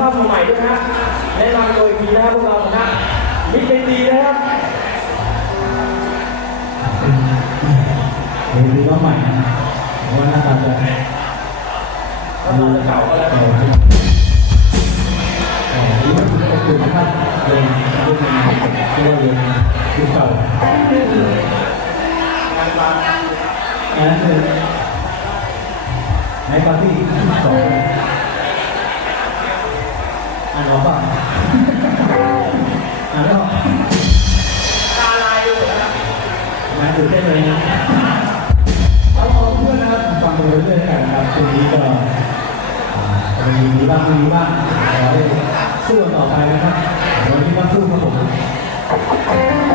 ภาพมาใหม่ด้วยนะแนะนำโดยทีนะพวกเรานะมิตรดีนะครับเห็นดีว่าใหม่นะเพราะว่าหน้าตาจะก็เราจะเก่าก็แล้วเออเออนี่มันเป็นคุณภาพเรียนเรียนเรียนเรียนยุคเก่าอันนั้นคือในปาร์ตี้สองานออกป่ะอ่านออกตาลายอยู่นะครับมาตื่เต้นเลยนะเอาเอาเพื่อนนะครับฟังไปเรื่อยๆกันครับคืนนี้ก็มีบ้างมีบ้างขอให้สู้ต่อไปนะครับวันนี้มาสู้ครับผม